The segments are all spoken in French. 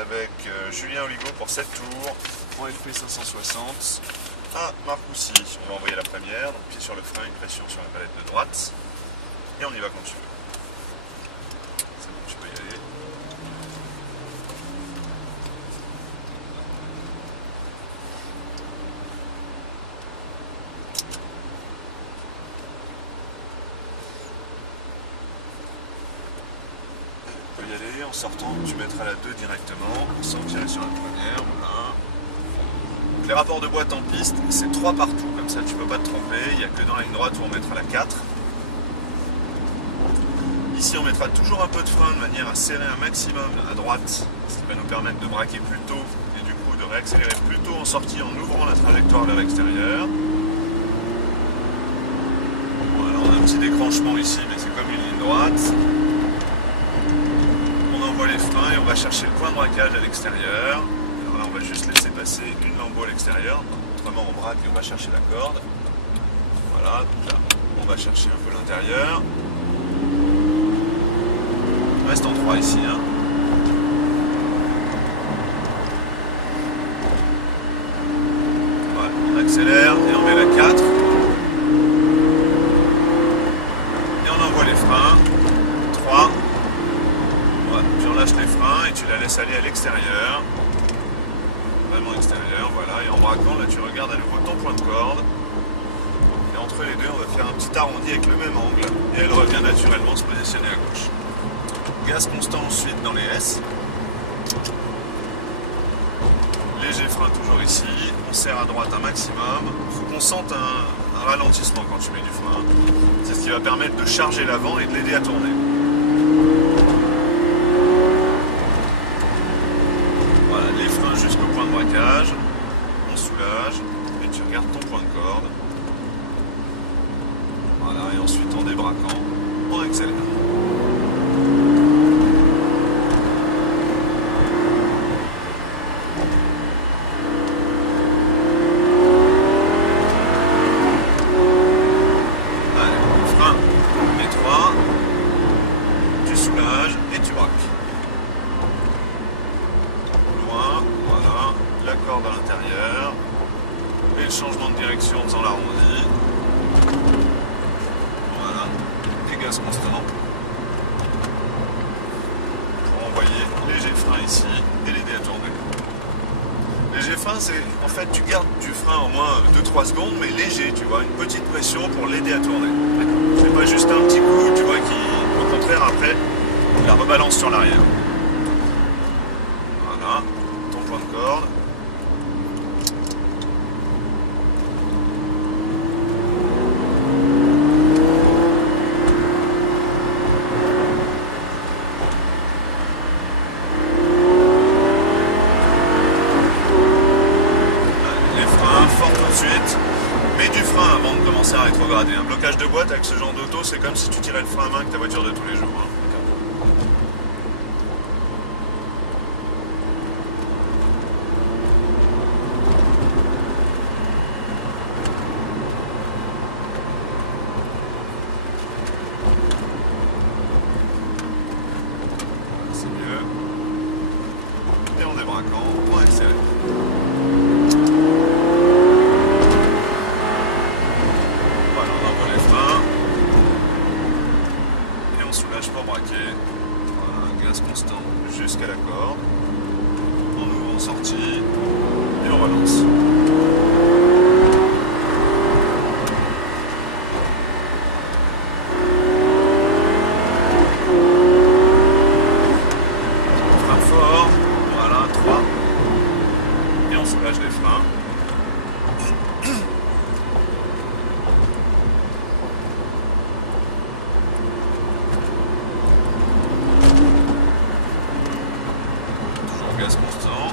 avec Julien Oligo pour 7 tours en LP 560 à Marcoussis. On va envoyer la première, donc pied sur le frein, une pression sur la palette de droite et on y va quand tu veux. C'est bon, tu peux y aller. Tu peux y aller, en sortant tu mettras la 2 directement sans tirer sur la première. Voilà. Donc les rapports de boîte en piste, c'est 3 partout, comme ça tu peux pas te tromper, il n'y a que dans la ligne droite où on mettra la 4. Ici on mettra toujours un peu de frein de manière à serrer un maximum à droite, ce qui va nous permettre de braquer plus tôt et du coup de réaccélérer plus tôt en sortie en ouvrant la trajectoire vers l'extérieur. Voilà, on a un petit décranchement ici mais c'est comme une ligne droite. On envoie les freins et on va chercher le point de braquage à l'extérieur. Alors là on va juste laisser passer une lambeau à l'extérieur, autrement on braque et on va chercher la corde. Voilà, donc là on va chercher un peu l'intérieur. Reste en 3 ici. Hein. Voilà, on accélère et on met la 4. Et on envoie les freins. 3. Voilà, puis on lâche les freins et tu la laisses aller à l'extérieur. Vraiment extérieur, voilà. Et en braquant, là tu regardes à nouveau ton point de corde. Et entre les deux, on va faire un petit arrondi avec le même angle. Et elle revient naturellement se positionner à gauche. Gaz constant ensuite dans les S. Léger frein toujours ici. On serre à droite un maximum. Il faut qu'on sente un ralentissement quand tu mets du frein. C'est ce qui va permettre de charger l'avant et de l'aider à tourner. Voilà, les freins jusqu'au point de braquage. On soulage et tu regardes ton point de corde. Voilà, et ensuite en débraquant, on accélère. La corde à l'intérieur et le changement de direction en faisant l'arrondi. Voilà, et gaz constant pour envoyer léger frein ici et l'aider à tourner. Léger frein, c'est en fait tu gardes du frein au moins 2-3 secondes, mais léger, tu vois, une petite pression pour l'aider à tourner. C'est pas juste un petit coup, tu vois, qui au contraire après la rebalance sur l'arrière. Voilà, ton point de corde. Mets du frein avant de commencer à rétrograder. Un blocage de boîte avec ce genre d'auto, c'est comme si tu tirais le frein à main avec ta voiture de tous les jours. Hein. C'est mieux. Et en débraquant, on accélère. Pour braquer, voilà, un gaz constant jusqu'à la corde, en ouvrant sortie et on relance. Frein fort, voilà, 3 et on soulage les freins. Gaz constant.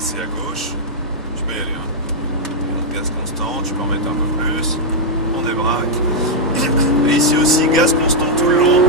passer à gauche. Tu peux y aller. Gaz constant, tu peux en mettre un peu plus. On débraque. Et ici aussi, gaz constant tout le long.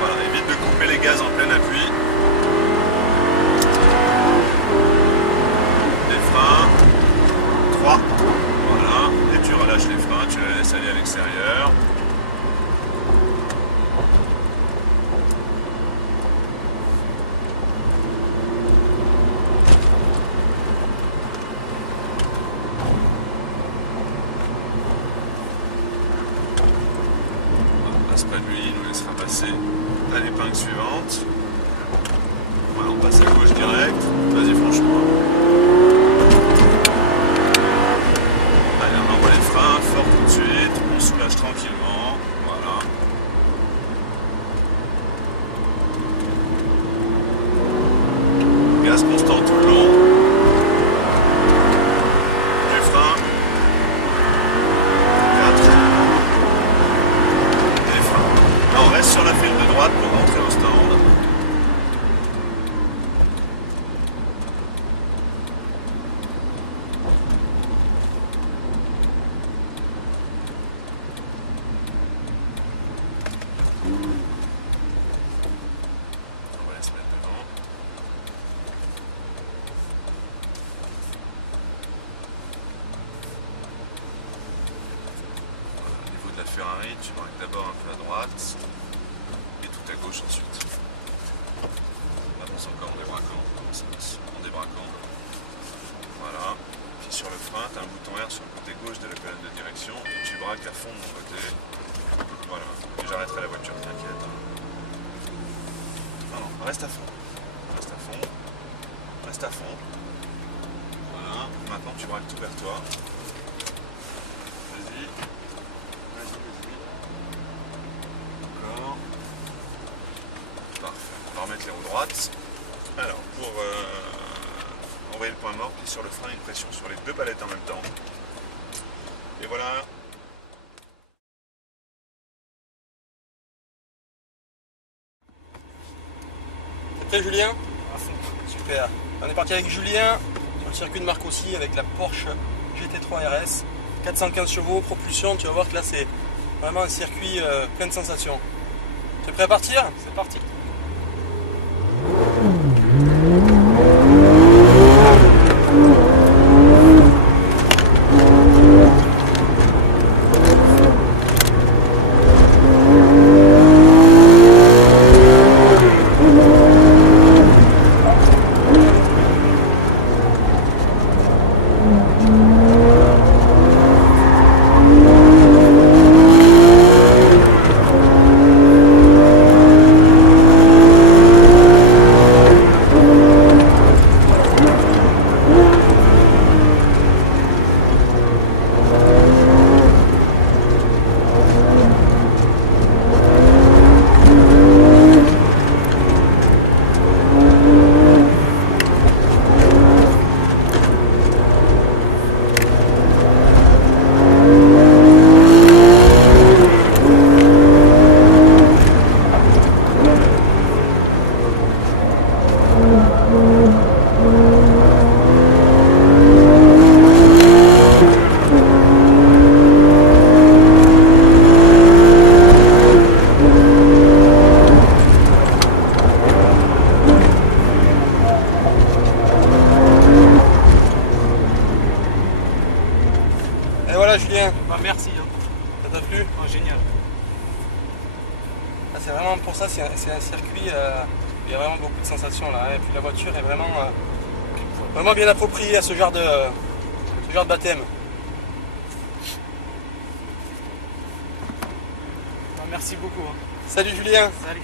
Voilà, évite de couper les gaz en plein appui. Les freins. 3. Voilà. Et tu relâches les freins, tu les laisses aller à l'extérieur. Passe pas de lui, il nous laissera passer à l'épingle suivante. Voilà, on passe à gauche direct. Vas-y, franchement. Allez, on envoie les freins, fort tout de suite. On soulage tranquillement. Voilà. Gaz constant tout le long. Du frein. 4. Des freins. Là, on reste sur la file de droite pour rentrer au stand. On va les se mettre devant. Voilà, au niveau de la Ferrari, tu braques d'abord un peu à droite et tout à gauche ensuite. Avance encore en débraquant. En débraquant. Voilà. Puis sur le frein, tu as un bouton R sur le côté gauche de la colonne de direction et tu braques à fond de mon côté. Voilà. Et j'arrêterai la voiture, t'inquiète. Non, reste à fond. Reste à fond. Reste à fond. Voilà. Maintenant, tu braques tout vers toi. Vas-y. Vas-y, vas-y. Encore. Parfait. On va remettre les roues droites. Alors, pour envoyer le point mort, puis sur le frein, une pression sur les deux palettes en même temps. Et voilà. T'es prêt, Julien? À fond. Super. On est parti avec Julien sur le circuit de Marcoussis avec la Porsche GT3 RS. 415 chevaux, propulsion. Tu vas voir que là, c'est vraiment un circuit plein de sensations. Tu es prêt à partir? C'est parti. Et voilà, Julien. Bah, merci. Ça t'a plu? Oh, génial. C'est vraiment pour ça, c'est un circuit, il y a vraiment beaucoup de sensations là. Et puis la voiture est vraiment bien appropriée à ce genre de baptême. Bah, merci beaucoup. Salut Julien. Salut.